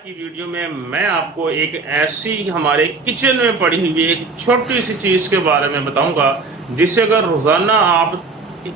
की वीडियो में मैं आपको एक ऐसी हमारे किचन में पड़ी हुई एक छोटी सी चीज़ के बारे में बताऊंगा जिसे अगर रोज़ाना आप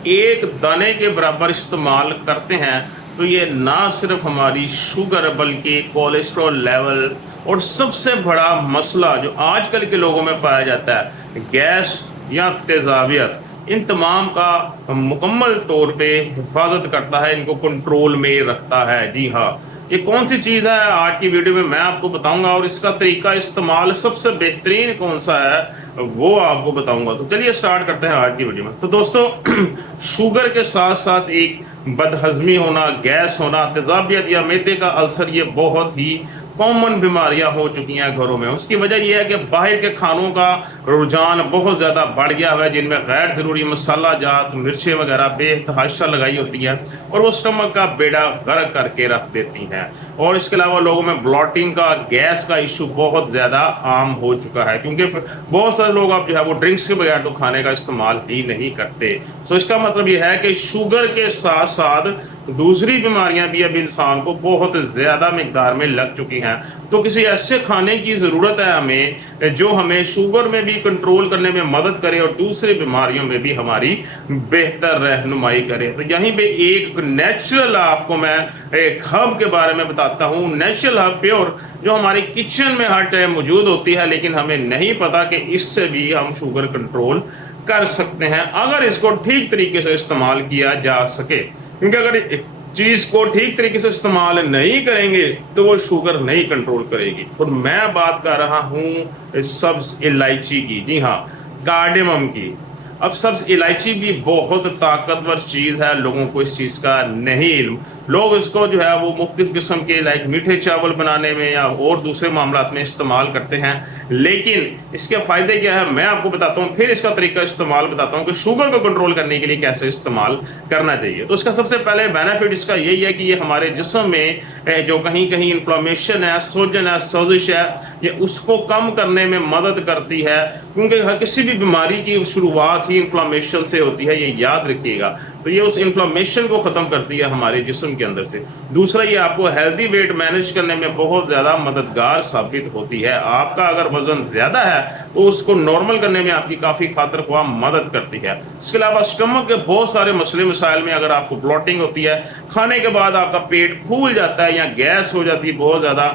एक दाने के बराबर इस्तेमाल करते हैं तो ये ना सिर्फ हमारी शुगर बल्कि कोलेस्ट्रॉल लेवल और सबसे बड़ा मसला जो आजकल के लोगों में पाया जाता है गैस या तेज़ाबियत, इन तमाम का मुकम्मल तौर पे हिफाजत करता है, इनको कंट्रोल में रखता है। जी हाँ, ये कौन सी चीज़ है आज की वीडियो में मैं आपको बताऊंगा और इसका तरीका इस्तेमाल सबसे बेहतरीन कौन सा है वो आपको बताऊंगा। तो चलिए स्टार्ट करते हैं आज की वीडियो में। तो दोस्तों शुगर के साथ साथ एक बदहजमी होना, गैस होना, तेज़ाबियत या मैदे का अल्सर, ये बहुत ही कॉमन बीमारियां हो चुकी हैं घरों में। उसकी वजह यह है कि बाहर के खानों का रुझान बहुत ज़्यादा बढ़ गया है जिनमें गैर ज़रूरी मसाला जात, मिर्चें वगैरह बेतहाशा लगाई होती हैं और वो स्टमक का बेड़ा गर्क करके रख देती हैं। और इसके अलावा लोगों में ब्लॉटिंग का, गैस का इशू बहुत ज़्यादा आम हो चुका है क्योंकि बहुत सारे लोग अब जो है वो ड्रिंक्स के बगैर तो खाने का इस्तेमाल ही नहीं करते। सो इसका मतलब यह है कि शुगर के साथ साथ दूसरी बीमारियां भी अब इंसान को बहुत ज़्यादा मिकदार में लग चुकी हैं। तो किसी ऐसे खाने की ज़रूरत है हमें जो हमें शुगर में भी कंट्रोल करने में मदद करे और दूसरी बीमारियों में भी हमारी बेहतर रहनुमाई करे। तो यहीं पे एक नेचुरल आपको मैं एक हब के बारे में बताता हूँ। नेचुरल हब प्योर जो हमारे किचन में हर टाइम मौजूद होती है, लेकिन हमें नहीं पता कि इससे भी हम शुगर कंट्रोल कर सकते हैं अगर इसको ठीक तरीके से इस्तेमाल किया जा सके। क्योंकि अगर चीज़ को ठीक तरीके से इस्तेमाल नहीं करेंगे तो वो शुगर नहीं कंट्रोल करेगी। और मैं बात कर रहा हूँ सब्ज इलायची की, जी हाँ, कार्डेमम की। अब सब्ज इलायची भी बहुत ताकतवर चीज़ है, लोगों को इस चीज़ का नहीं इल्म। लोग इसको जो है वो मुख्तलिफ किस्म के लाइक मीठे चावल बनाने में या और दूसरे मामलात में इस्तेमाल करते हैं, लेकिन इसके फ़ायदे क्या है मैं आपको बताता हूँ। फिर इसका तरीका इस्तेमाल बताता हूँ कि शुगर को कंट्रोल करने के लिए कैसे इस्तेमाल करना चाहिए। तो इसका सबसे पहले बेनिफिट इसका यही है कि ये हमारे जिस्म में जो कहीं कहीं इन्फ्लामेशन है, सोजन है, सोजिश है, ये उसको कम करने में मदद करती है। क्योंकि किसी भी बीमारी की शुरुआत ही इन्फ्लामेशन से होती है, ये याद रखिएगा। तो ये उस इन्फ्लामेशन को ख़त्म करती है हमारे जिस्म के अंदर से। दूसरा, ये आपको हेल्दी वेट मैनेज करने में बहुत ज़्यादा मददगार साबित होती है। आपका अगर वज़न ज़्यादा है तो उसको नॉर्मल करने में आपकी काफ़ी खातिर ख्वाह मदद करती है। इसके अलावा स्टमक के बहुत सारे मसले मसाइल में अगर आपको ब्लॉटिंग होती है, खाने के बाद आपका पेट फूल जाता है या गैस हो जाती है बहुत ज़्यादा,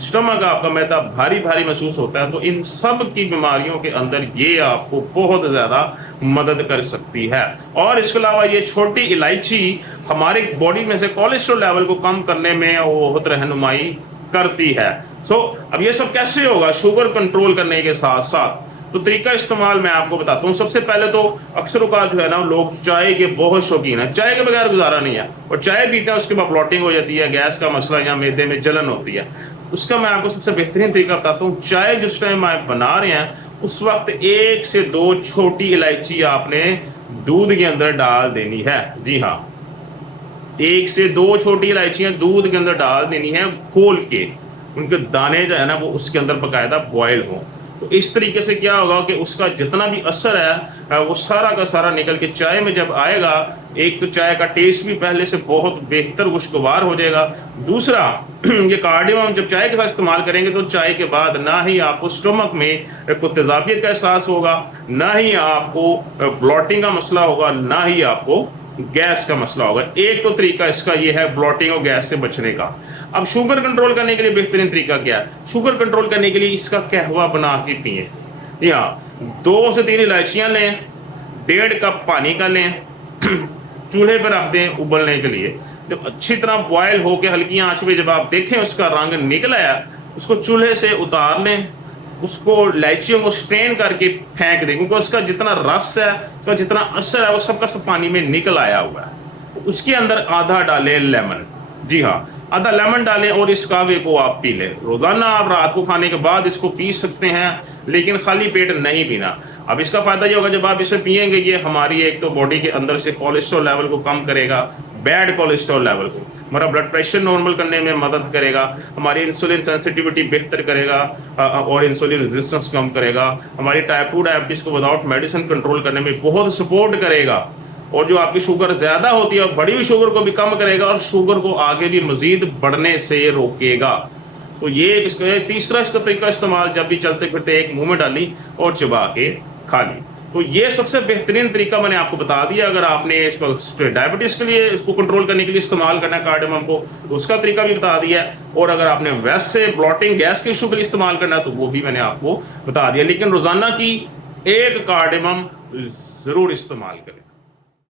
स्टमक आपका मैदा भारी भारी महसूस होता है, तो इन सब की बीमारियों के अंदर ये आपको बहुत ज़्यादा मदद कर सकती है। और इसके अलावा ये छोटी इलायची हमारे बॉडी में से कोलेस्ट्रॉल लेवल को कम करने में बहुत रहनुमाई करती है। अब ये सब कैसे होगा शुगर कंट्रोल करने के साथ साथ? तो तरीका इस्तेमाल मैं आपको बताता हूँ। सबसे पहले तो अक्सर का जो है ना, लोग चाय के बहुत शौकीन है, चाय के बगैर गुजारा नहीं है, और चाय पीते हैं उसके बाद ब्लॉटिंग हो जाती है, गैस का मसला या मैदे में जलन होती है। उसका मैं आपको सबसे बेहतरीन तरीका बताता हूँ। चाय जिस टाइम आप बना रहे हैं उस वक्त 1 से 2 छोटी इलायची आपने दूध के अंदर डाल देनी है। जी हाँ, 1 से 2 छोटी इलायचियां दूध के अंदर डाल देनी है, खोल के उनके दाने जो है ना वो उसके अंदर बाकायदा बॉयल हो। तो इस तरीके से क्या होगा कि उसका जितना भी असर है वो सारा का सारा निकल के चाय में जब आएगा, एक तो चाय का टेस्ट भी पहले से बहुत बेहतर खुशगवार हो जाएगा। दूसरा, ये कार्डियम जब चाय के साथ इस्तेमाल करेंगे तो चाय के बाद ना ही आपको स्टमक में कोई तेज़ाबियत का एहसास होगा, ना ही आपको ब्लॉटिंग का मसला होगा, ना ही आपको गैस का मसला होगा। एक तो तरीका इसका ये है ब्लॉटिंग और गैस से बचने का। अब शुगर कंट्रोल करने के लिए बेहतरीन तरीका क्या है? शुगर कंट्रोल करने के लिए इसका कहवा बना के पिए। यहाँ 2 से 3 इलायचियाँ लें, 1.5 कप पानी का लें, चूल्हे पर रख दें उबलने के लिए। जब अच्छी तरह बॉयल होकर हल्की आंच पे जब आप देखें उसका रंग निकल आया, उसको चूल्हे से उतार लें, उसको इलायचियों को स्ट्रेन करके फेंक दें, क्योंकि उसका जितना रस है, उसका जितना असर है वो सबका सब पानी में निकल आया हुआ है। उसके अंदर आधा डालें लेमन, जी हाँ, आधा लेमन डालें और इस कहवे को आप पी लें। रोज़ाना आप रात को खाने के बाद इसको पी सकते हैं, लेकिन खाली पेट नहीं पीना। अब इसका फ़ायदा ये होगा जब आप इसे पिएंगे, ये हमारी एक तो बॉडी के अंदर से कोलेस्ट्रॉल लेवल को कम करेगा, बैड कोलेस्ट्रॉल लेवल को, हमारा ब्लड प्रेशर नॉर्मल करने में मदद करेगा, हमारी इंसुलिन सेंसिटिविटी बेहतर करेगा और इंसुलिन रेजिस्टेंस कम करेगा, हमारी टाइप 2 डायबिटीज़ को विदाउट मेडिसिन कंट्रोल करने में बहुत सपोर्ट करेगा, और जो आपकी शुगर ज़्यादा होती है और बढ़ी हुई शुगर को भी कम करेगा और शुगर को आगे भी मज़ीद बढ़ने से रोकेगा। تو یہ تیسرا اس کا طریقہ استعمال، جب بھی چلتے پھرتے ایک منہ میں ڈالی اور چبا کے کھا لی. تو یہ سب سے بہترین طریقہ میں نے آپ کو بتا دیا. اگر آپ نے اس کو ڈائبٹیز کے لیے اس کو کنٹرول کرنے کے لیے استعمال کرنا ہے کارڈمم کو، تو اس کا طریقہ بھی بتا دیا ہے. اور اگر آپ نے ویسے بلوٹنگ گیس کے ایشو کے لیے استعمال کرنا ہے تو وہ بھی میں نے آپ کو بتا دیا. لیکن روزانہ کی ایک کارڈمم ضرور استعمال کریں.